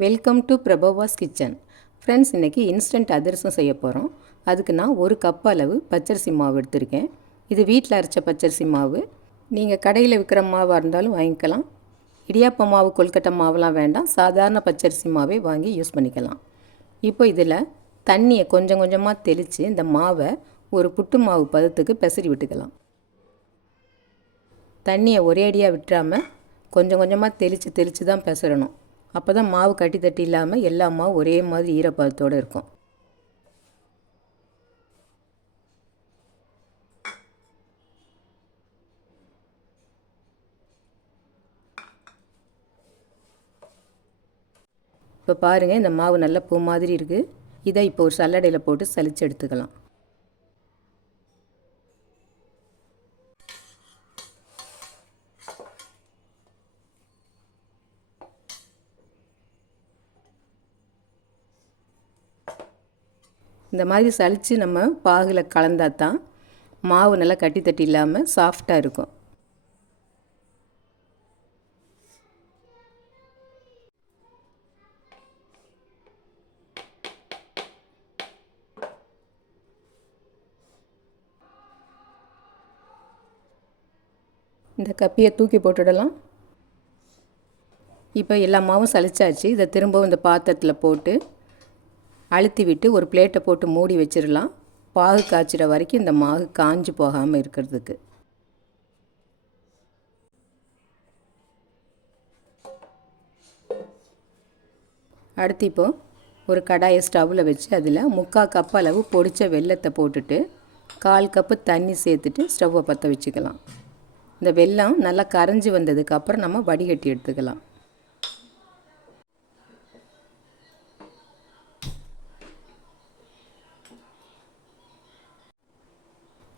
Welcome to Prabhava's kitchen. Friends, இன்றைக்கி instant adhirasam செய்ய போகிறோம். அதுக்கு நான் ஒரு கப் அளவு பச்சரிசி மாவு எடுத்திருக்கேன். இது வீட்டில் அரைச்ச பச்சரிசி மாவு. நீங்கள் கடையில் விற்கிற மாவாக இருந்தாலும் வாங்கிக்கலாம். இடியாப்ப மாவு, கொல்கட்டை மாவுலாம் வேண்டாம், சாதாரண பச்சரிசி மாவே வாங்கி யூஸ் பண்ணிக்கலாம். இப்போ இதில் தண்ணியை கொஞ்சம் கொஞ்சமாக தெளித்து இந்த மாவை ஒரு புட்டு மாவு பதத்துக்கு பெசரி விட்டுக்கலாம். தண்ணியை ஒரே அடியாக விட்டுறாமல் கொஞ்சம் கொஞ்சமாக தெளித்து தான் பெசரணும். அப்போ தான் மாவு கட்டி தட்டி இல்லாமல் எல்லா மாவும் ஒரே மாதிரி ஈரப்பதத்தோடு இருக்கும். இப்போ பாருங்கள், இந்த மாவு நல்லா பூ மாதிரி இருக்குது. இதை இப்போ ஒரு சல்லடையில் போட்டு சலிச்சு எடுத்துக்கலாம். இந்த மாதிரி சலித்து நம்ம பாகில் கலந்தால் தான் மாவு நல்லா கட்டி தட்டி இல்லாமல் சாஃப்டாக இருக்கும். இந்த கப்பியை தூக்கி போட்டுடலாம். இப்போ எல்லா மாவும் சலிச்சாச்சு. இதை திரும்பவும் இந்த பாத்திரத்தில் போட்டு அழுத்தி விட்டு ஒரு பிளேட்டை போட்டு மூடி வச்சிடலாம். பாகு காய்ச்சிற வரைக்கும் இந்த மாவு காஞ்சி போகாமல் இருக்கிறதுக்கு. அடுத்து இப்போது ஒரு கடாயை ஸ்டவ்வில் வச்சு அதில் 3/4 கப் அளவு பொடித்த வெல்லத்தை போட்டுட்டு 1/4 கப்பு தண்ணி சேர்த்துட்டு ஸ்டவ்வை பற்ற வச்சுக்கலாம். இந்த வெல்லம் நல்லா கரைஞ்சி வந்ததுக்கப்புறம் நம்ம வடிகட்டி எடுத்துக்கலாம்.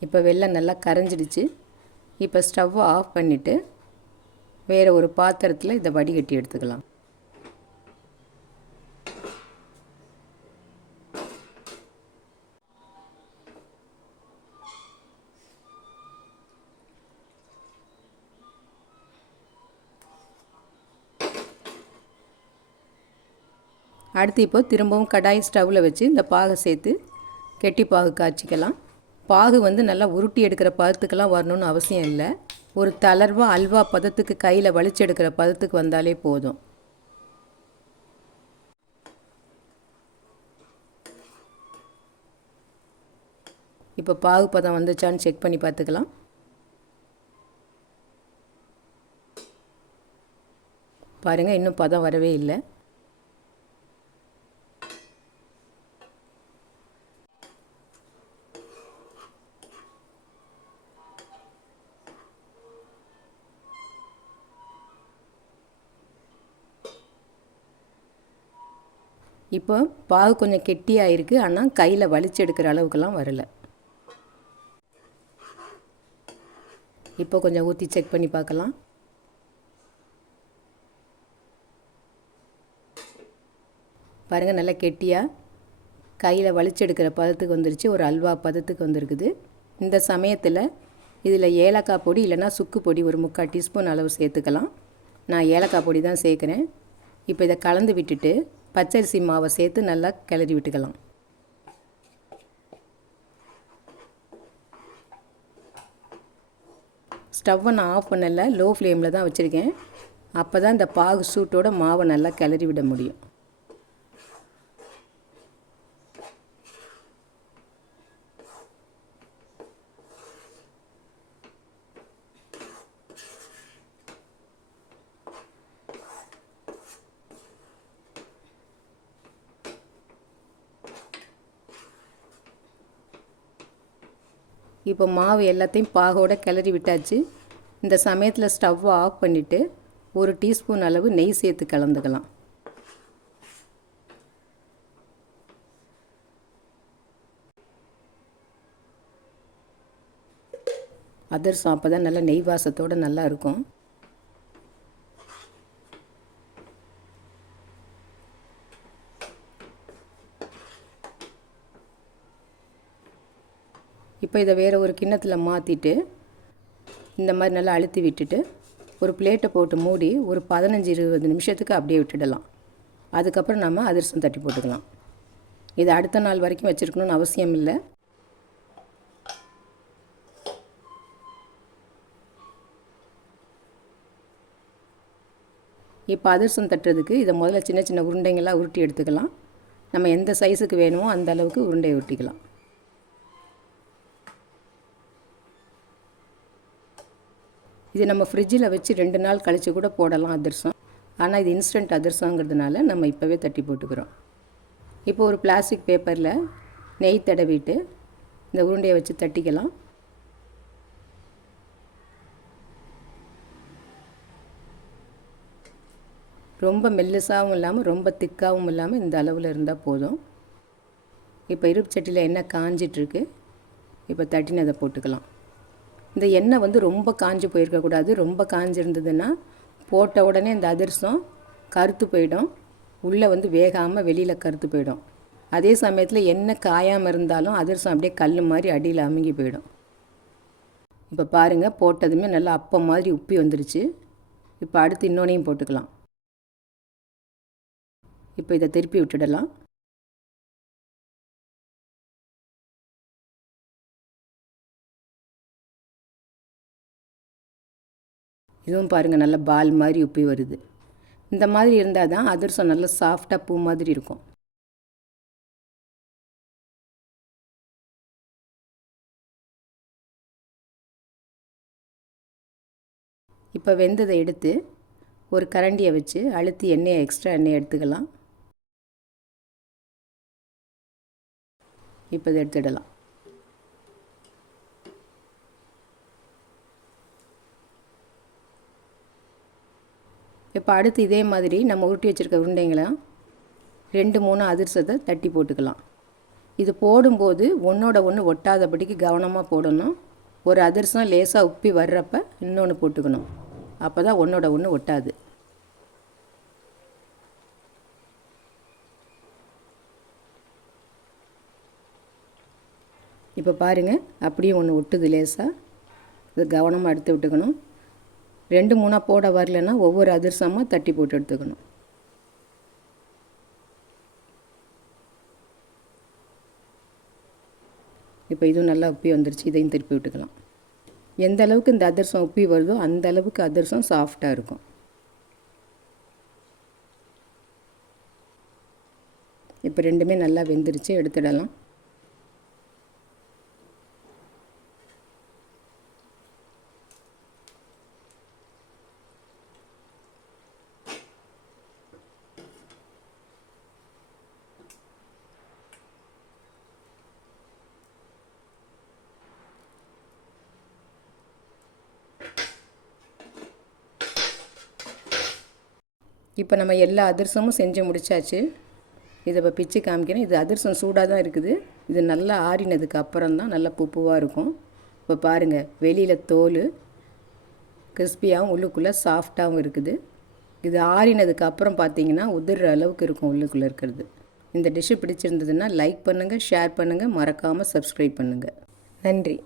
இப்போ வெல்லம் நல்லா கரைஞ்சிடுச்சு. இப்போ ஸ்டவ்வை ஆஃப் பண்ணிவிட்டு வேறு ஒரு பாத்திரத்தில் இதை வடிகட்டி எடுத்துக்கலாம். அடுத்து இப்போ திரும்பவும் கடாய் ஸ்டவ்வில் வச்சு இந்த பாகை சேர்த்து கெட்டி பாகு காய்ச்சிக்கலாம். பாகு நல்லா உருட்டி எடுக்கிற பதத்துக்கெல்லாம் வரணும்னு அவசியம் இல்லை. ஒரு தளர்வாக அல்வா பதத்துக்கு கையில் வலிச்சு எடுக்கிற பதத்துக்கு வந்தாலே போதும். இப்போ பாகு பதம் வந்துச்சான்னு செக் பண்ணி பார்த்துக்கலாம். பாருங்கள், இன்னும் பதம் வரவே இல்லை. இப்போ பாகு கொஞ்சம் கெட்டியாக இருக்குது, ஆனால் கையில் வலிச்சு எடுக்கிற அளவுக்குலாம் வரலை. இப்போ கொஞ்சம் ஊற்றி செக் பண்ணி பார்க்கலாம். பாருங்கள், நல்லா கெட்டியாக கையில் வலிச்சு எடுக்கிற பதத்துக்கு வந்துருச்சு. ஒரு அல்வா பதத்துக்கு வந்துருக்குது. இந்த சமயத்தில் இதில் ஏலக்காய் பொடி இல்லைன்னா சுக்கு பொடி ஒரு 3/4 டீஸ்பூன் அளவு சேர்த்துக்கலாம். நான் ஏலக்காய் பொடி தான் சேர்க்குறேன். இப்போ இதை கலந்து விட்டுட்டு பச்சரிசி மாவை சேர்த்து நல்லா கிளறி விட்டுக்கலாம். ஸ்டவ்வை நான் ஆஃப் பண்ணலை, லோ ஃப்ளேமில் தான் வச்சுருக்கேன். அப்போ தான் இந்த பாகு சூட்டோட மாவை நல்லா கிளறி விட முடியும். இப்போ மாவு எல்லாத்தையும் பாகோட கிளறி விட்டாச்சு. இந்த சமயத்தில் ஸ்டவ்வை ஆஃப் பண்ணிவிட்டு 1 டீஸ்பூன் அளவு நெய் சேர்த்து கலந்துக்கலாம். அதிரசம் அப்போ தான் நல்லா நெய் வாசத்தோடு நல்லா இருக்கும். இப்போ இதை வேறு ஒரு கிண்ணத்தில் மாற்றிட்டு இந்த மாதிரி நல்லா அழுத்தி விட்டுட்டு ஒரு பிளேட்டை போட்டு மூடி ஒரு 15-20 நிமிஷத்துக்கு அப்படியே விட்டுடலாம். அதுக்கப்புறம் நம்ம அதிரசம் தட்டி போட்டுக்கலாம். இது அடுத்த நாள் வரைக்கும் வச்சுருக்கணும்னு அவசியம் இல்லை. இப்போ அதிரசம் தட்டுறதுக்கு இதை முதல்ல சின்ன சின்ன உருண்டைங்களாக உருட்டி எடுத்துக்கலாம். நம்ம எந்த சைஸுக்கு வேணுமோ அந்த அளவுக்கு உருண்டையை உருட்டிக்கலாம். இது நம்ம ஃப்ரிட்ஜில் வச்சு 2 நாள் கழித்து கூட போடலாம் அதிரசம். ஆனால் இது இன்ஸ்டன்ட் அதிரசங்கிறதுனால நம்ம இப்போவே தட்டி போட்டுக்கிறோம். இப்போ ஒரு பிளாஸ்டிக் பேப்பரில் நெய் தடவிட்டு இந்த உருண்டையை வச்சு தட்டிக்கலாம். ரொம்ப மெல்லிசாகவும் இல்லாமல் ரொம்ப திக்காகவும் இல்லாமல் இந்த அளவில் இருந்தால் போதும். இப்போ இருப்பு சட்டியில் எண்ணெய் காஞ்சிட்ருக்கு. இப்போ தட்டினதை போட்டுக்கலாம். இந்த எண்ணெய் வந்து ரொம்ப காஞ்சி போயிருக்கக்கூடாது. ரொம்ப காஞ்சிருந்ததுன்னா போட்ட உடனே இந்த அதிரசம் கருத்து போயிடும். உள்ளே வந்து வேகாமல் வெளியில் கருத்து போயிடும். அதே சமயத்தில் எண்ணெய் காயாமல் இருந்தாலும் அதிரசம் அப்படியே கல் மாதிரி அடியில் அமுங்கி போயிடும். இப்போ பாருங்கள், போட்டதுமே நல்லா அப்பம் மாதிரி உப்பி வந்துருச்சு. இப்போ அடுத்து இன்னொன்னையும் போட்டுக்கலாம். இப்போ இதை திருப்பி விட்டுடலாம். இதுவும் பாருங்கள், நல்ல பால் மாதிரி உப்பி வருது. இந்த மாதிரி இருந்தால் தான் அதிரசம் நல்லா சாஃப்டாக பூ மாதிரி இருக்கும். இப்போ வெந்ததை எடுத்து ஒரு கரண்டியை வச்சு அழுத்தி எக்ஸ்ட்ரா எண்ணெயை எடுத்துக்கலாம். இப்போ இதை எடுத்துடலாம். இப்போ அடுத்து இதே மாதிரி நம்ம உருட்டி வச்சுருக்க உருண்டைங்களை 2-3 அதிரசத்தை தட்டி போட்டுக்கலாம். இது போடும்போது ஒன்றோட ஒன்று ஒட்டாதபடிக்கு கவனமாக போடணும். ஒரு அதிரசம் லேசாக உப்பி வர்றப்ப இன்னொன்று போட்டுக்கணும். அப்போ தான் ஒன்றோட ஒன்று ஒட்டாது. இப்போ பாருங்கள், அப்படியே ஒன்று ஒட்டுது லேசாக. இது கவனமாக எடுத்து விட்டுக்கணும். 2-3 போட வரலன்னா ஒவ்வொரு அதிரசமாக தட்டி போட்டு எடுத்துக்கணும். இப்போ இதுவும் நல்லா உப்பி வந்துருச்சு. இதையும் திருப்பி விட்டுக்கலாம். எந்த அளவுக்கு இந்த அதிரசம் உப்பி வருதோ அந்த அளவுக்கு அதிரசம் சாஃப்டாக இருக்கும். இப்போ ரெண்டுமே நல்லா வெந்துருச்சு, எடுத்துடலாம். இப்போ நம்ம எல்லா அதிரசமும் செஞ்சு முடித்தாச்சு. இதை இப்போ பிச்சு காமிக்கிறேன். இது அதிரசம் சூடாக தான் இருக்குது. இது நல்லா ஆறினதுக்கு அப்புறம் தான் நல்லா பூவாக இருக்கும். இப்போ பாருங்கள், வெளியில் தோல் கிறிஸ்பியாகவும் உள்ளுக்குள்ளே சாஃப்டாகவும் இருக்குது. இது ஆறினதுக்கு அப்புறம் பார்த்திங்கன்னா உதிர்ற அளவுக்கு இருக்கும் உள்ளுக்குள்ளே இருக்கிறது. இந்த டிஷ்ஷு பிடிச்சிருந்ததுன்னா லைக் பண்ணுங்கள், ஷேர் பண்ணுங்கள், மறக்காமல் சப்ஸ்கிரைப் பண்ணுங்கள். நன்றி.